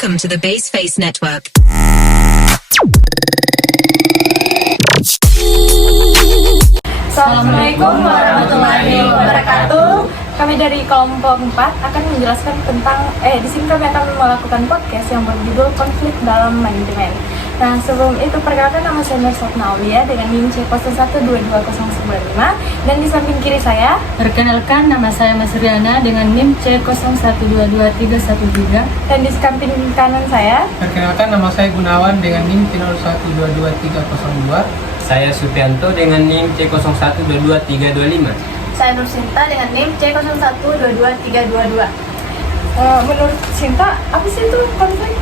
Welcome to the Baseface Network. Assalamualaikum warahmatullahi wabarakatuh. Kami dari kelompok 4 akan menjelaskan tentang di sini kami akan melakukan podcast yang berjudul Konflik dalam Manajemen. Nah, sebelum itu perkenalkan, nama saya Nursatna Aulia dengan NIM C022095, dan di samping kiri saya Perkenalkan, nama saya Mas Riana dengan NIM C01222313, dan di samping kanan saya Perkenalkan, nama saya Gunawan dengan NIM C01222302. Saya Supianto dengan NIM C01222325. Saya Nursinta dengan NIM C01222322. Menurut Sinta, apa sih itu konflik?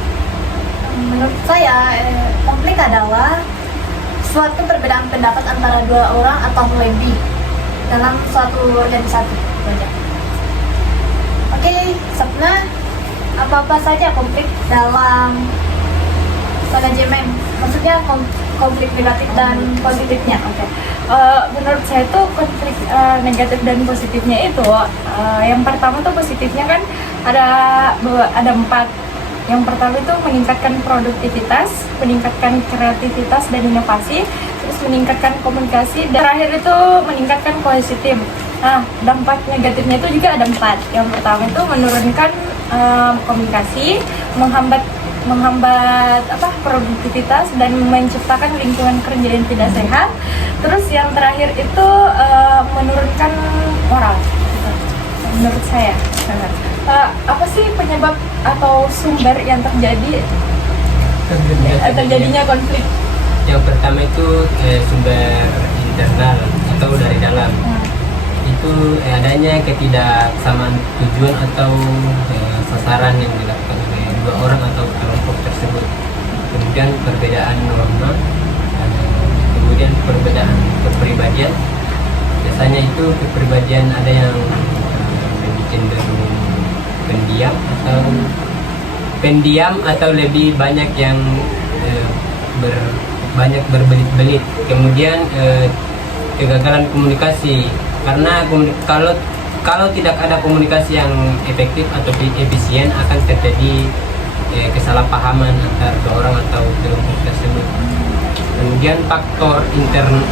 Menurut saya, konflik adalah suatu perbedaan pendapat antara dua orang atau lebih dalam suatu organisasi. Oke, Sapna, apa-apa saja konflik dalam manajemen? Maksudnya konflik negatif dan positifnya. Oke. Menurut saya itu konflik negatif dan positifnya itu yang pertama tuh positifnya kan ada 4. Yang pertama itu meningkatkan produktivitas, meningkatkan kreativitas dan inovasi, terus meningkatkan komunikasi, dan terakhir itu meningkatkan kohesi tim. Nah, dampak negatifnya itu juga ada 4. Yang pertama itu menurunkan komunikasi, menghambat produktivitas, dan menciptakan lingkungan kerja yang tidak sehat. Terus yang terakhir itu menurunkan moral, gitu. Menurut saya. Apa sih penyebab atau sumber yang terjadinya konflik? Yang pertama itu sumber internal atau dari dalam. Itu adanya ketidaksamaan tujuan atau sasaran yang dilakukan oleh dua orang atau kelompok tersebut. Kemudian perbedaan norma, kemudian perbedaan kepribadian. Biasanya itu kepribadian ada yang lebih cenderung pendiam atau lebih banyak yang banyak berbelit-belit. Kemudian kegagalan komunikasi, karena kalau tidak ada komunikasi yang efektif atau efisien akan terjadi kesalahpahaman antar dua orang atau kelompok tersebut. Kemudian faktor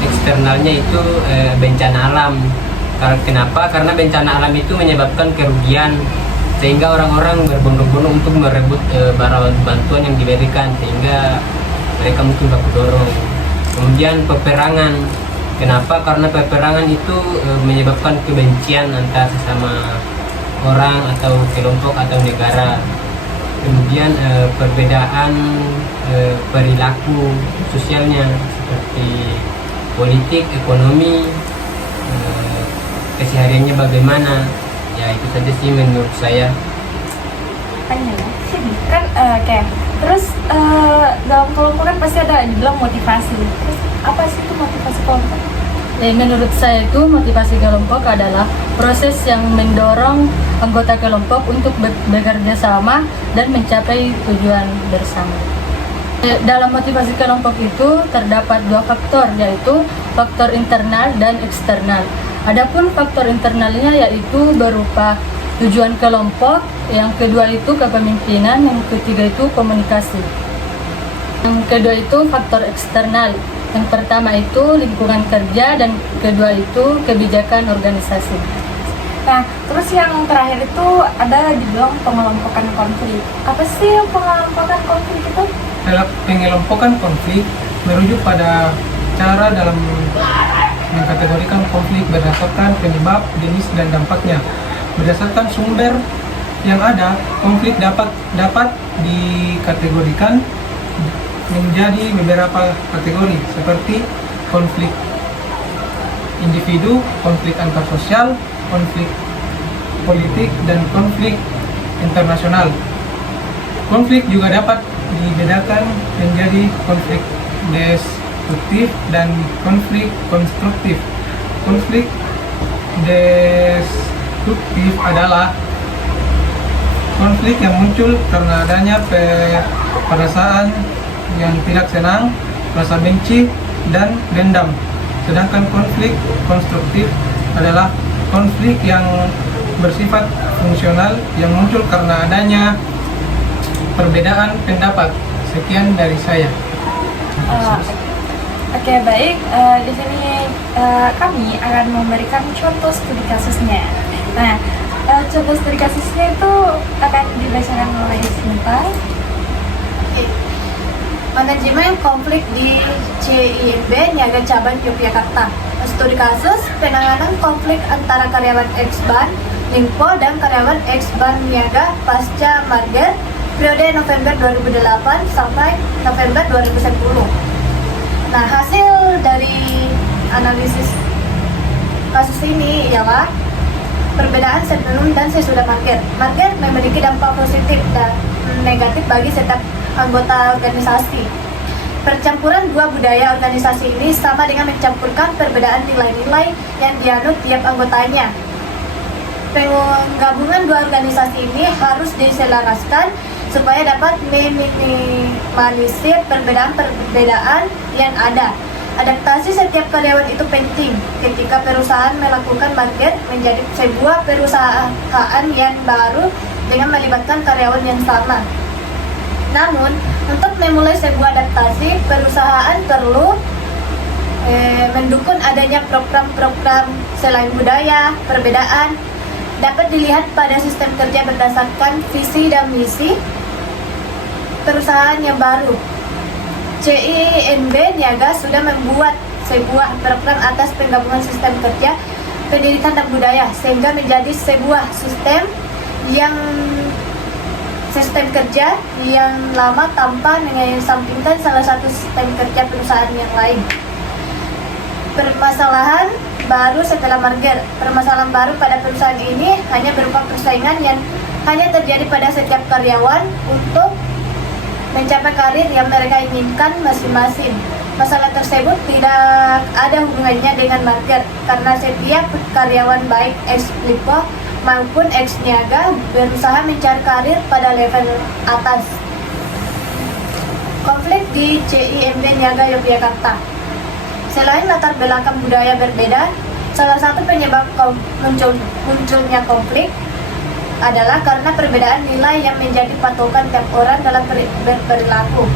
eksternalnya itu bencana alam. Kenapa? Karena bencana alam itu menyebabkan kerugian, sehingga orang-orang berbondong-bondong untuk merebut barang bantuan yang diberikan, sehingga mereka mungkin baku dorong. Kemudian peperangan. Kenapa? Karena peperangan itu menyebabkan kebencian antar sesama orang atau kelompok atau negara. Kemudian perbedaan perilaku sosialnya seperti politik, ekonomi, kesehariannya bagaimana. Ya, itu saja sih menurut saya. Kan terus dalam kelompok kan pasti ada dibilang motivasi. Terus apa sih itu motivasi kelompok? Menurut saya itu motivasi kelompok adalah proses yang mendorong anggota kelompok untuk bekerja sama dan mencapai tujuan bersama. Dalam motivasi kelompok itu terdapat 2 faktor, yaitu faktor internal dan eksternal. Adapun faktor internalnya yaitu berupa tujuan kelompok, yang kedua itu kepemimpinan, yang ketiga itu komunikasi. Yang kedua itu faktor eksternal. Yang pertama itu lingkungan kerja, dan kedua itu kebijakan organisasi. Nah, terus yang terakhir itu ada dibilang pengelompokan konflik. Apa sih pengelompokan konflik itu? Pengelompokan konflik merujuk pada cara dalam mengkategorikan konflik berdasarkan penyebab, jenis, dan dampaknya. Berdasarkan sumber yang ada, konflik dapat dikategorikan menjadi beberapa kategori, seperti konflik individu, konflik antar sosial, konflik politik, dan konflik internasional. Konflik juga dapat dibedakan menjadi konflik destruktif dan konflik konstruktif. Konflik destruktif adalah konflik yang muncul karena adanya perasaan yang tidak senang, rasa benci, dan dendam. Sedangkan konflik konstruktif adalah konflik yang bersifat fungsional yang muncul karena adanya perbedaan pendapat. Sekian dari saya. Oke, baik. Di sini kami akan memberikan contoh studi kasusnya. Nah, contoh studi kasusnya itu akan dibacakan oleh Sinta. Oke. Manajemen konflik di CIMB Niaga Cabang Yogyakarta. Studi kasus penanganan konflik antara karyawan X-Ban Limpo dan karyawan X-Ban Niaga pasca Marger periode November 2008 sampai November 2010. Nah, hasil dari analisis kasus ini ialah perbedaan sebelum dan sesudah Marger. Marger memiliki dampak positif dan negatif bagi setiap anggota organisasi. Percampuran dua budaya organisasi ini sama dengan mencampurkan perbedaan nilai-nilai yang dianut tiap anggotanya. Penggabungan dua organisasi ini harus diselaraskan supaya dapat meminimalisir perbedaan-perbedaan yang ada. Adaptasi setiap karyawan itu penting ketika perusahaan melakukan Marger menjadi sebuah perusahaan yang baru dengan melibatkan karyawan yang sama. Namun, untuk memulai sebuah adaptasi, perusahaan perlu mendukung adanya program-program selain budaya, perbedaan, dapat dilihat pada sistem kerja berdasarkan visi dan misi perusahaan yang baru. CIMB Niaga sudah membuat sebuah program atas penggabungan sistem kerja, pendidikan dan budaya sehingga menjadi sebuah sistem kerja yang lama tanpa mengesampingkan salah satu sistem kerja perusahaan yang lain. Permasalahan baru setelah Marger. Permasalahan baru pada perusahaan ini hanya berupa persaingan yang hanya terjadi pada setiap karyawan untuk mencapai karir yang mereka inginkan masing-masing. Masalah tersebut tidak ada hubungannya dengan Marger karena setiap karyawan baik ex-Lipo maupun ex-Niaga berusaha mencari karir pada level atas. Konflik di CIMB Niaga Yogyakarta. Selain latar belakang budaya berbeda, salah satu penyebab munculnya konflik adalah karena perbedaan nilai yang menjadi patokan tiap orang dalam berperilaku.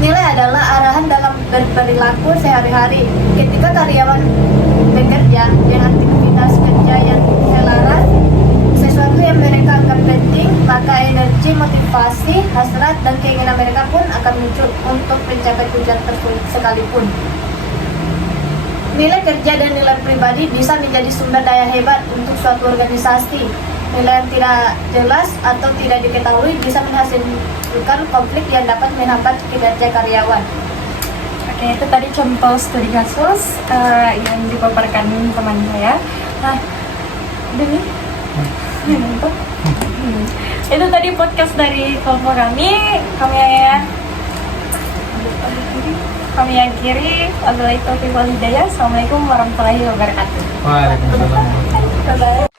Nilai adalah arahan dalam berperilaku sehari-hari. Ketika karyawan bekerja dengan aktivitas kerja yang selaras, sesuatu yang mereka anggap penting, maka energi, motivasi, hasrat, dan keinginan mereka pun akan muncul untuk mencapai tujuan tersebut sekalipun. Nilai kerja dan nilai pribadi bisa menjadi sumber daya hebat untuk suatu organisasi. Nilai yang tidak jelas atau tidak diketahui bisa menghasilkan konflik yang dapat menghambat kinerja karyawan. Oke, itu tadi contoh studi kasus yang dipaparkan teman saya. Nah, ini itu tadi podcast dari kelompok kami. Kami yang kiri, wabillahi taufiq wal hidayah. Assalamualaikum warahmatullahi wabarakatuh. Waalaikumsalam. Bye-bye.